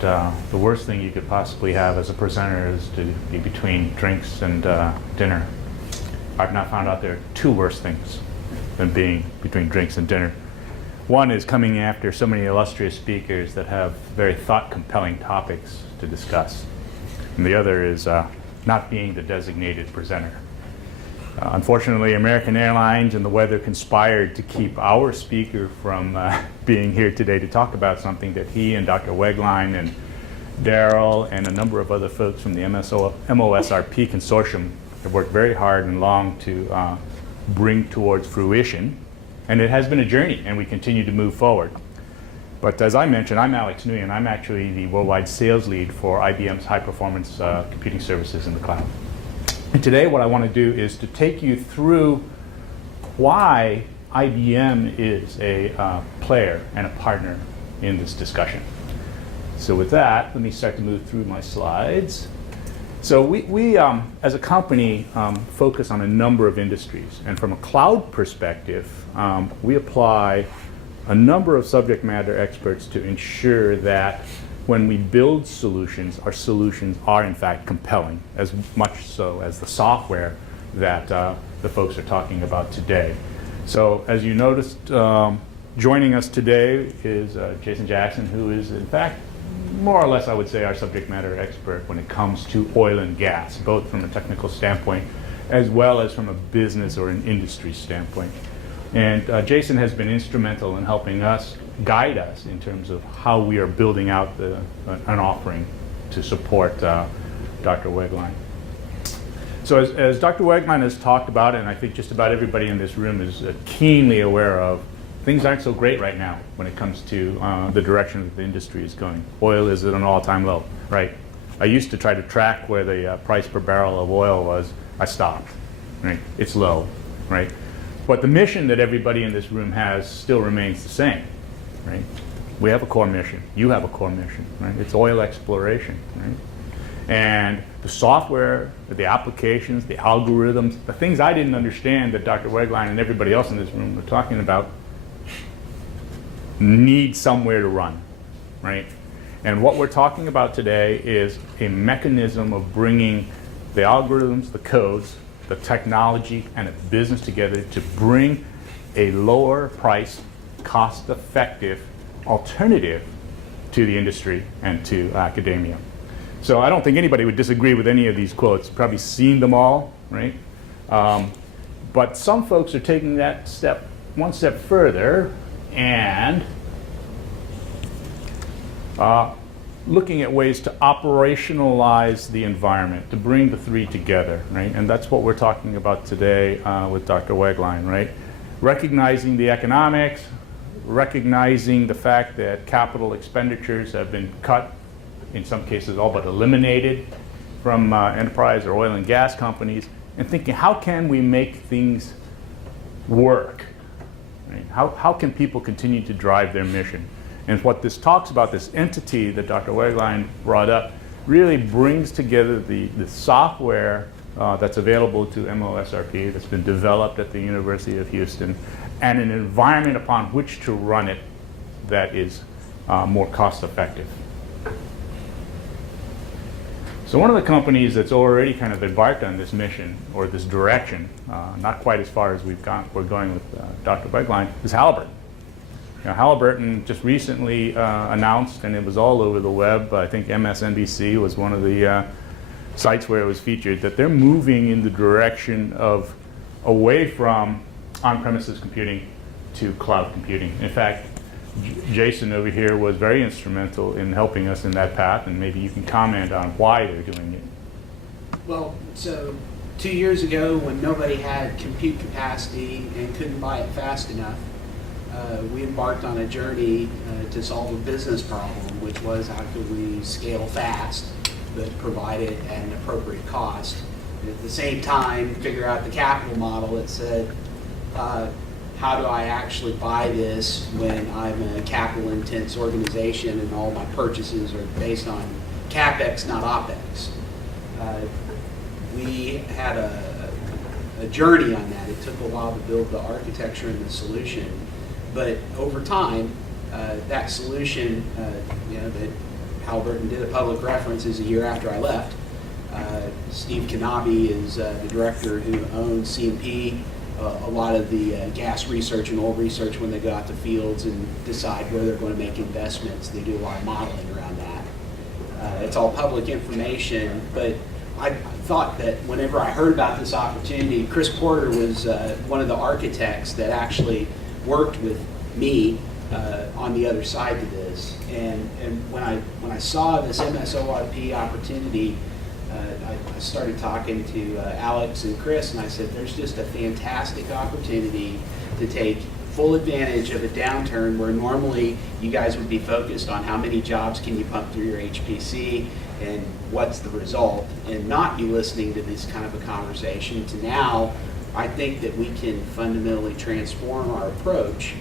that the worst thing you could possibly have as a presenter is to be between drinks and dinner. I've now found out there are two worse things than being between drinks and dinner. One is coming after so many illustrious speakers that have very thought-compelling topics to discuss. And the other is not being the designated presenter. Unfortunately, American Airlines and the weather conspired to keep our speaker from being here today to talk about something that he and Dr. Wegline and Daryl and a number of other folks from the M-OSRP consortium have worked very hard and long to bring towards fruition. And it has been a journey, and we continue to move forward. But as I mentioned, I'm Alex Nguyen. I'm actually the worldwide sales lead for IBM's high-performance computing services in the cloud. And today what I want to do is to take you through why IBM is a player and a partner in this discussion. So with that, let me start to move through my slides. So we as a company, focus on a number of industries. And from a cloud perspective, we apply a number of subject matter experts to ensure that when we build solutions, our solutions are in fact compelling, as much so as the software that the folks are talking about today. So as you noticed, joining us today is Jason Jackson, who is in fact more or less, I would say, our subject matter expert when it comes to oil and gas, both from a technical standpoint as well as from a business or an industry standpoint. And Jason has been instrumental in helping us, guide us in terms of how we are building out an offering to support Dr. Wegline. So as Dr. Wegline has talked about, and I think just about everybody in this room is keenly aware of, things aren't so great right now when it comes to the direction that the industry is going. Oil is at an all-time low, right? I used to try to track where the price per barrel of oil was. I stopped, right? It's low, right? But the mission that everybody in this room has still remains the same, right? We have a core mission. You have a core mission, right? It's oil exploration, right? And the software, the applications, the algorithms, the things I didn't understand that Dr. Wegline and everybody else in this room were talking about need somewhere to run, right? And what we're talking about today is a mechanism of bringing the algorithms, the codes, the technology, and the business together to bring a lower price, cost-effective alternative to the industry and to academia. So I don't think anybody would disagree with any of these quotes. You've probably seen them all, right? But some folks are taking that step one step further and looking at ways to operationalize the environment, to bring the three together, right? And that's what we're talking about today with Dr. Wegline, right? Recognizing the economics, recognizing the fact that capital expenditures have been cut, in some cases all but eliminated from enterprise or oil and gas companies, and thinking, how can we make things work? Right? How can people continue to drive their mission? And what this talks about, this entity that Dr. Wegline brought up, really brings together the software that's available to M-OSRP, that's been developed at the University of Houston, and an environment upon which to run it that is more cost effective. So one of the companies that's already kind of embarked on this mission, or this direction, not quite as far as we're going with Dr. Wegline, is Halliburton. Now, Halliburton just recently announced, and it was all over the web, I think MSNBC was one of the sites where it was featured, that they're moving in the direction of away from on-premises computing to cloud computing. In fact, Jason over here was very instrumental in helping us in that path, and maybe you can comment on why they're doing it. Well, so 2 years ago, when nobody had compute capacity and couldn't buy it fast enough, we embarked on a journey to solve a business problem, which was how could we scale fast but provide it at an appropriate cost. And at the same time, figure out the capital model that said, how do I actually buy this when I'm a capital-intense organization and all my purchases are based on CapEx, not OpEx? We had a journey on that. It took a while to build the architecture and the solution, but over time, that solution, that Halliburton did a public references a year after I left. Steve Kanabe is the director who owns C&P, a lot of the gas research and oil research when they go out to fields and decide where they're going to make investments. They do a lot of modeling around that. It's all public information, but I thought that whenever I heard about this opportunity, Chris Porter was one of the architects that actually worked with me on the other side of this. And when I saw this M-OSRP opportunity, I started talking to Alex and Chris, and I said, there's just a fantastic opportunity to take full advantage of a downturn where normally you guys would be focused on how many jobs can you pump through your HPC and what's the result, and not be listening to this kind of a conversation to now, I think that we can fundamentally transform our approach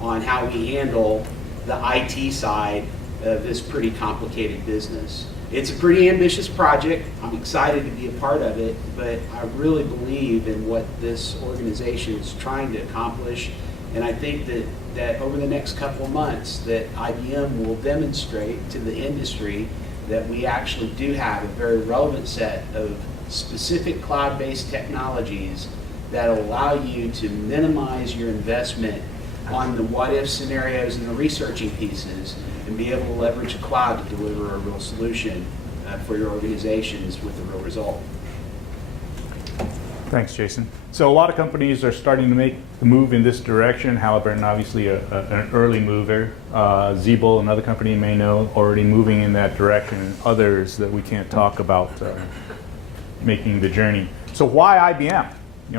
on how we handle the IT side of this pretty complicated business. It's a pretty ambitious project. I'm excited to be a part of it, but I really believe in what this organization is trying to accomplish. And I think that over the next couple of months that IBM will demonstrate to the industry that we actually do have a very relevant set of specific cloud-based technologies that will allow you to minimize your investment on the what-if scenarios and the researching pieces, and be able to leverage a cloud to deliver a real solution for your organizations with a real result. Thanks, Jason. So a lot of companies are starting to make the move in this direction. Halliburton, obviously, an early mover. Zeeble, another company you may know, already moving in that direction, and others that we can't talk about making the journey. So why IBM?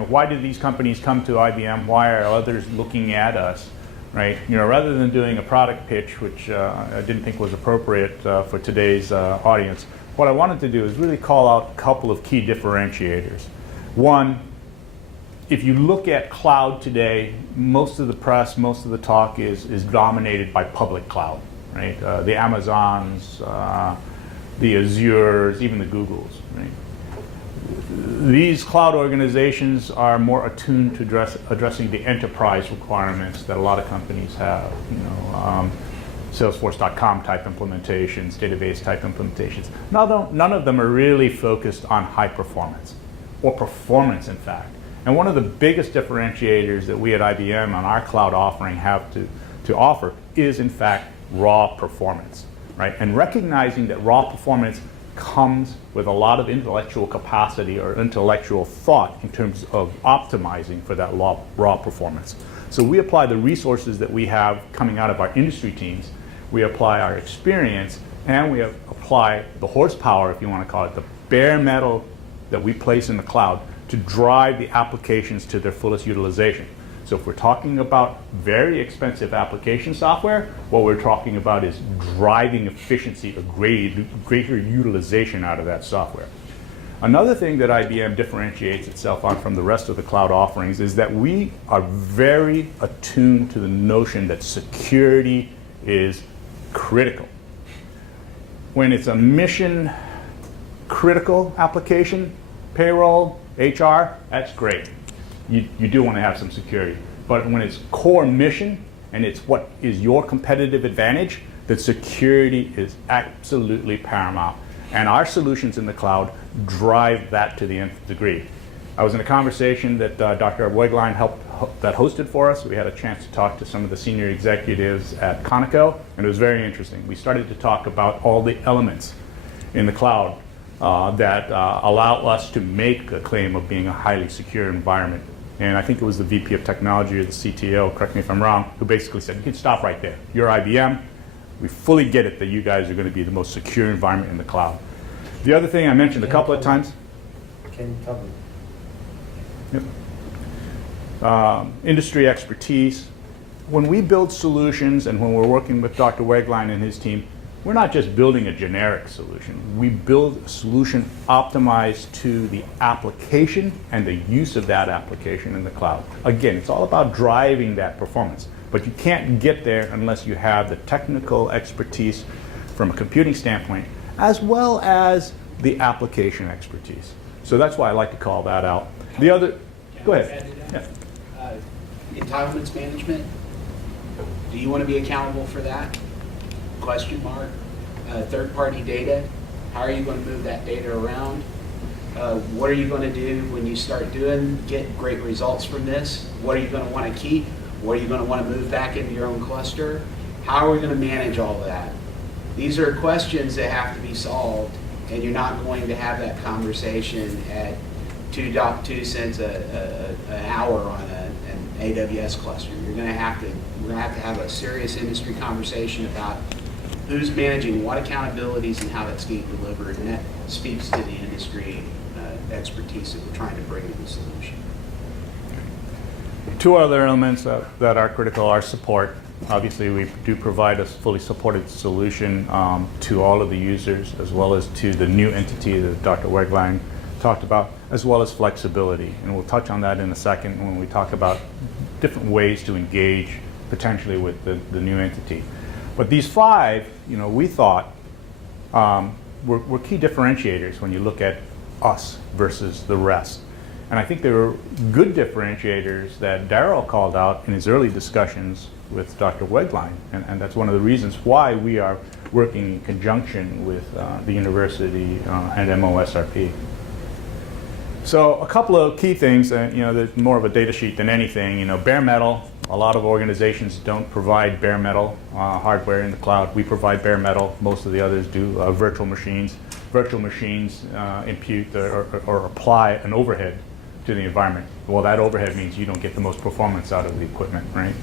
Why did these companies come to IBM? Why are others looking at us? Right? Rather than doing a product pitch, which I didn't think was appropriate for today's audience, what I wanted to do is really call out a couple of key differentiators. One, if you look at cloud today, most of the press, most of the talk is dominated by public cloud, right? The Amazons, the Azures, even the Googles, right? These cloud organizations are more attuned to addressing the enterprise requirements that a lot of companies have. Salesforce.com type implementations, database type implementations. None of them are really focused on high performance, or performance in fact. And one of the biggest differentiators that we at IBM on our cloud offering have to offer is in fact raw performance, right? And recognizing that raw performance comes with a lot of intellectual capacity or intellectual thought in terms of optimizing for that raw performance. So we apply the resources that we have coming out of our industry teams, we apply our experience, and we apply the horsepower, if you want to call it, the bare metal that we place in the cloud to drive the applications to their fullest utilization. So if we're talking about very expensive application software, what we're talking about is driving efficiency, a greater utilization out of that software. Another thing that IBM differentiates itself on from the rest of the cloud offerings is that we are very attuned to the notion that security is critical. When it's a mission critical application, payroll, HR, that's great. You do want to have some security. But when it's core mission and it's what is your competitive advantage, that security is absolutely paramount. And our solutions in the cloud drive that to the nth degree. I was in a conversation that Dr. Wegline hosted for us. We had a chance to talk to some of the senior executives at Conoco, and it was very interesting. We started to talk about all the elements in the cloud that allow us to make a claim of being a highly secure environment. And I think it was the VP of Technology or the CTO, correct me if I'm wrong, who basically said, you can stop right there. You're IBM. We fully get it that you guys are going to be the most secure environment in the cloud. The other thing I mentioned a couple of times. Can you cover? Yep. Industry expertise. When we build solutions and when we're working with Dr. Wegline and his team, we're not just building a generic solution. We build a solution optimized to the application and the use of that application in the cloud. Again, it's all about driving that performance, but you can't get there unless you have the technical expertise from a computing standpoint, as well as the application expertise. So that's why I like to call that out. The other, go ahead. Yeah. Entitlements management, do you want to be accountable for that? Question mark. third-party data? How are you going to move that data around? What are you going to do when you start get great results from this? What are you going to want to keep? What are you going to want to move back into your own cluster? How are we going to manage all of that? These are questions that have to be solved, and you're not going to have that conversation at $2 an hour on an AWS cluster. We're going to have to have a serious industry conversation about who's managing what accountabilities and how that's getting delivered, and that speaks to the industry expertise that we're trying to bring to the solution. Two other elements that are critical are support. Obviously, we do provide a fully supported solution to all of the users, as well as to the new entity that Dr. Wegline talked about, as well as flexibility. And we'll touch on that in a second when we talk about different ways to engage potentially with the new entity. But these five, we thought were key differentiators when you look at us versus the rest. And I think they were good differentiators that Darryl called out in his early discussions with Dr. Wegline. And that's one of the reasons why we are working in conjunction with the university and M-OSRP. So a couple of key things, there's more of a data sheet than anything. Bare metal, a lot of organizations don't provide bare metal hardware in the cloud. We provide bare metal. Most of the others do virtual machines. Virtual machines impute or apply an overhead to the environment. Well, that overhead means you don't get the most performance out of the equipment, right?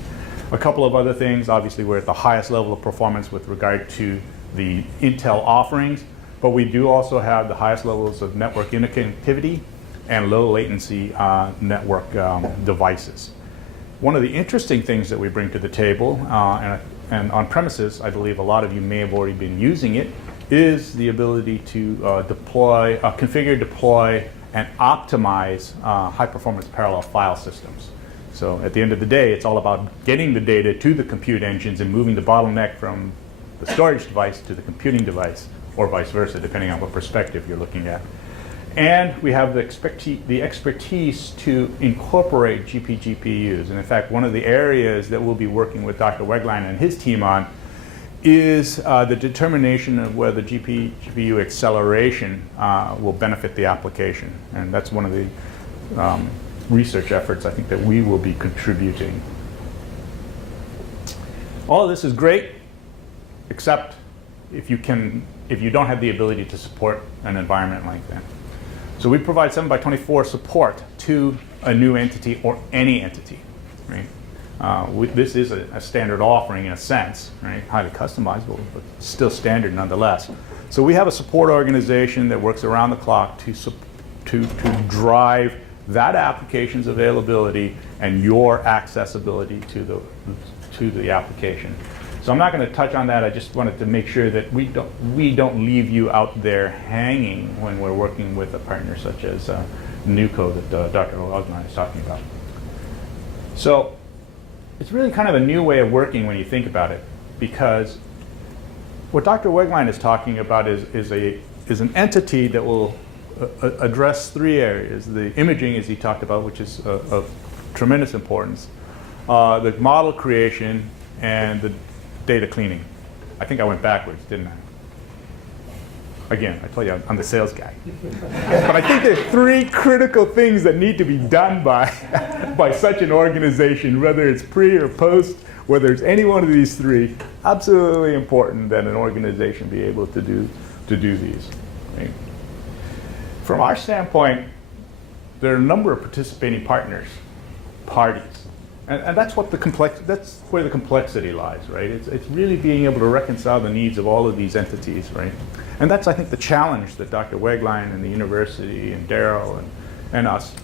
A couple of other things, obviously we're at the highest level of performance with regard to the Intel offerings, but we do also have the highest levels of network interconnectivity and low latency network devices. One of the interesting things that we bring to the table, and on premises, I believe a lot of you may have already been using it, is the ability to configure, deploy, and optimize high-performance parallel file systems. So at the end of the day, it's all about getting the data to the compute engines and moving the bottleneck from the storage device to the computing device, or vice versa, depending on what perspective you're looking at. And we have the expertise to incorporate GPUs. And in fact, one of the areas that we'll be working with Dr. Wegline and his team on is the determination of whether GPU acceleration will benefit the application. And that's one of the research efforts I think that we will be contributing. All of this is great, except if you don't have the ability to support an environment like that. So we provide 7x24 support to a new entity or any entity, right? This is a standard offering in a sense, right? Highly customizable, but still standard nonetheless. So we have a support organization that works around the clock to drive that application's availability and your accessibility to the application. So I'm not going to touch on that. I just wanted to make sure that we don't leave you out there hanging when we're working with a partner such as NewCo that Dr. Wegline is talking about. So it's really kind of a new way of working when you think about it, because what Dr. Wegline is talking about is an entity that will address three areas. The imaging, as he talked about, which is of tremendous importance, the model creation, and the data cleaning. I think I went backwards, didn't I? Again, I told you I'm the sales guy. But I think there's three critical things that need to be done by such an organization, whether it's pre or post, whether it's any one of these three. Absolutely important that an organization be able to do these. Right? From our standpoint, there are a number of participating parties. And that's where the complexity lies, right? It's really being able to reconcile the needs of all of these entities, right? And that's, I think, the challenge that Dr. Wegline and the university and Darryl and us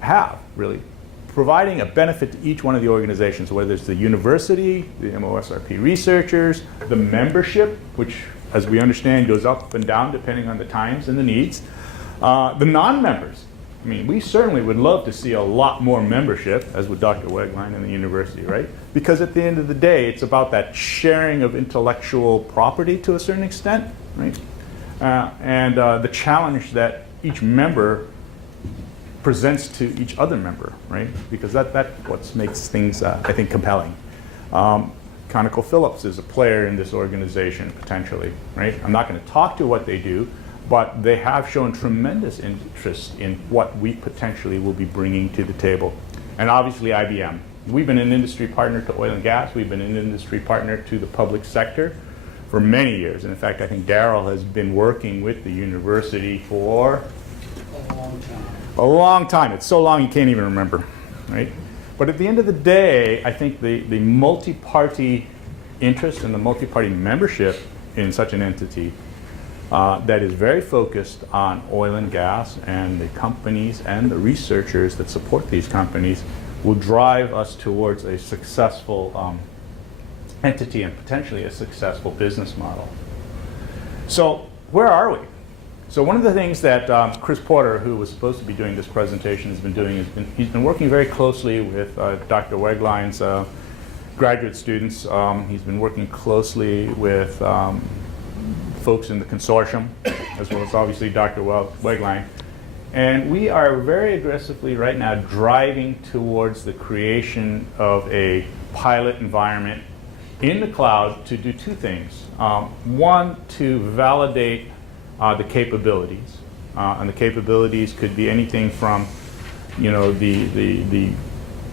have, really. Providing a benefit to each one of the organizations, whether it's the university, the M-OSRP researchers, the membership, which, as we understand, goes up and down depending on the times and the needs, the non-members. I mean, we certainly would love to see a lot more membership, as with Dr. Wegline and the university, right? Because at the end of the day, it's about that sharing of intellectual property to a certain extent, right? And the challenge that each member presents to each other member, right? Because that's what makes things, I think, compelling. ConocoPhillips is a player in this organization, potentially, right? I'm not going to talk to what they do, but they have shown tremendous interest in what we potentially will be bringing to the table. And obviously IBM. We've been an industry partner to oil and gas. We've been an industry partner to the public sector for many years. And in fact, I think Daryl has been working with the university for A long time. a long time. It's so long you can't even remember, right? But at the end of the day, I think the multi-party interest and the multi-party membership in such an entity that is very focused on oil and gas and the companies and the researchers that support these companies will drive us towards a successful entity and potentially a successful business model. So where are we? So one of the things that Chris Porter, who was supposed to be doing this presentation, has been doing is he's been working very closely with Dr. Wegline's graduate students. He's been working closely with folks in the consortium, as well as obviously Dr. Wegline. And we are very aggressively right now driving towards the creation of a pilot environment in the cloud to do two things. One, to validate the capabilities. And the capabilities could be anything from, the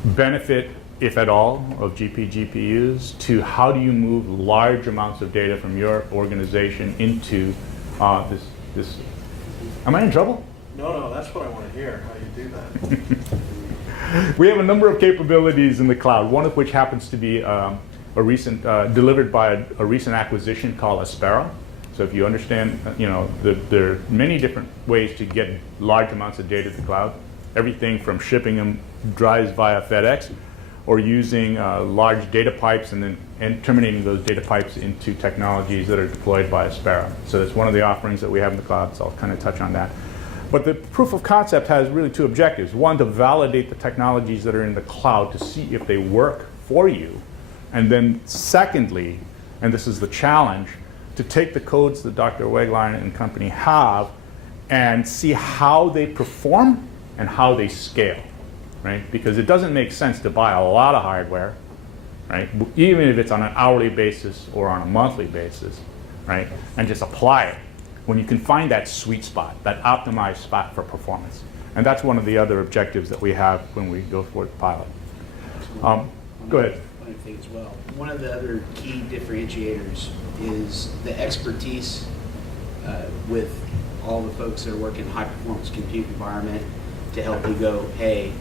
benefit, if at all, of GPUs to how do you move large amounts of data from your organization into this. Am I in trouble? No, that's what I want to hear, how you do that. We have a number of capabilities in the cloud, one of which happens to be a recent, delivered by a recent acquisition called Aspera. So if you understand, there are many different ways to get large amounts of data to the cloud. Everything from shipping them drives via FedEx, or using large data pipes and terminating those data pipes into technologies that are deployed by Aspera. So that's one of the offerings that we have in the cloud, so I'll kind of touch on that. But the proof of concept has really two objectives. One, to validate the technologies that are in the cloud to see if they work for you. And then secondly, and this is the challenge, to take the codes that Dr. Wegline and company have and see how they perform and how they scale, right? Because it doesn't make sense to buy a lot of hardware, right? Even if it's on an hourly basis or on a monthly basis, right? And just apply it when you can find that sweet spot, that optimized spot for performance. And that's one of the other objectives that we have when we go for the pilot. Go ahead. One thing as well. One of the other key differentiators is the expertise with all the folks that are working in high performance compute environment to help you go, hey,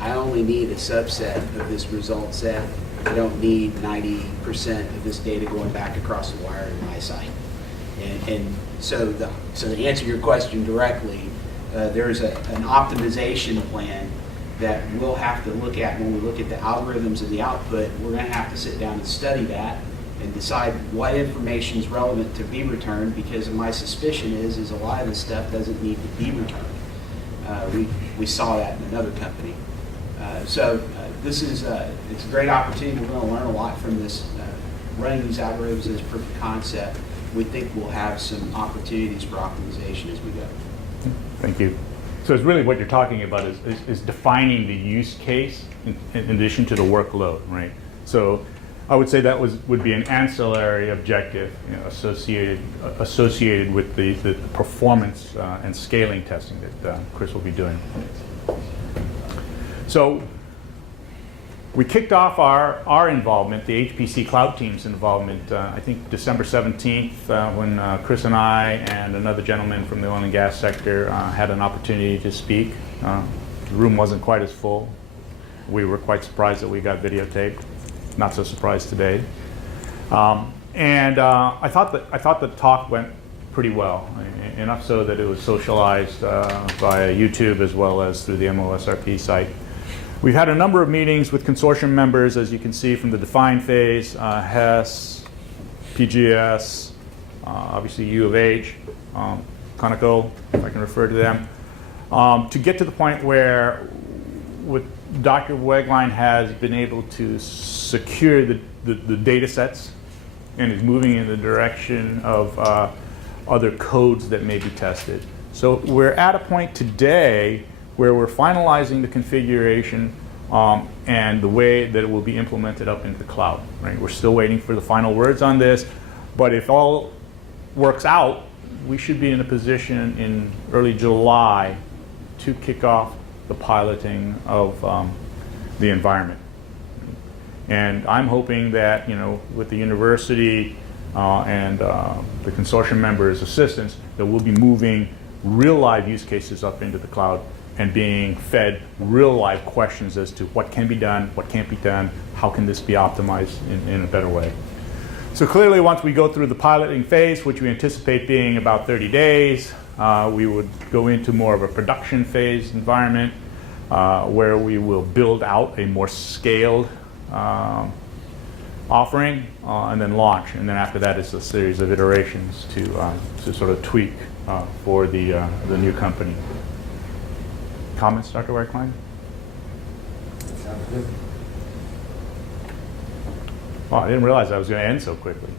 I only need a subset of this result set. I don't need 90% of this data going back across the wire in my site. And so to answer your question directly, there's an optimization plan that we'll have to look at when we look at the algorithms and the output. We're going to have to sit down and study that and decide what information is relevant to be returned, because my suspicion is a lot of this stuff doesn't need to be returned. We saw that in another company. This is it's a great opportunity. We're going to learn a lot from this, running these algorithms as proof of concept. We think we'll have some opportunities for optimization as we go. Thank you. So it's really what you're talking about is defining the use case in addition to the workload, right? So I would say that would be an ancillary objective, associated with the performance and scaling testing that Chris will be doing. So we kicked off our involvement, the HPC Cloud team's involvement, I think December 17th, when Chris and I and another gentleman from the oil and gas sector had an opportunity to speak. The room wasn't quite as full. We were quite surprised that we got videotaped. Not so surprised today. I thought the talk went pretty well, enough so that it was socialized via YouTube as well as through the M-OSRP site. We've had a number of meetings with consortium members, as you can see from the define phase, HES, PGS, obviously U of H, Conoco, if I can refer to them, to get to the point where with Dr. Wegline has been able to secure the data sets and is moving in the direction of other codes that may be tested. So we're at a point today where we're finalizing the configuration and the way that it will be implemented up into the cloud. Right? We're still waiting for the final words on this, but if all works out, we should be in a position in early July to kick off the piloting of the environment. And I'm hoping that, with the university and the consortium members' assistance, that we'll be moving real live use cases up into the cloud and being fed real live questions as to what can be done, what can't be done, how can this be optimized in a better way. So clearly, once we go through the piloting phase, which we anticipate being about 30 days, we would go into more of a production phase environment where we will build out a more scaled offering and then launch. And then after that, it's a series of iterations to sort of tweak for the new company. Comments, Dr. White-Klein? Sounds good. Oh, I didn't realize I was going to end so quickly.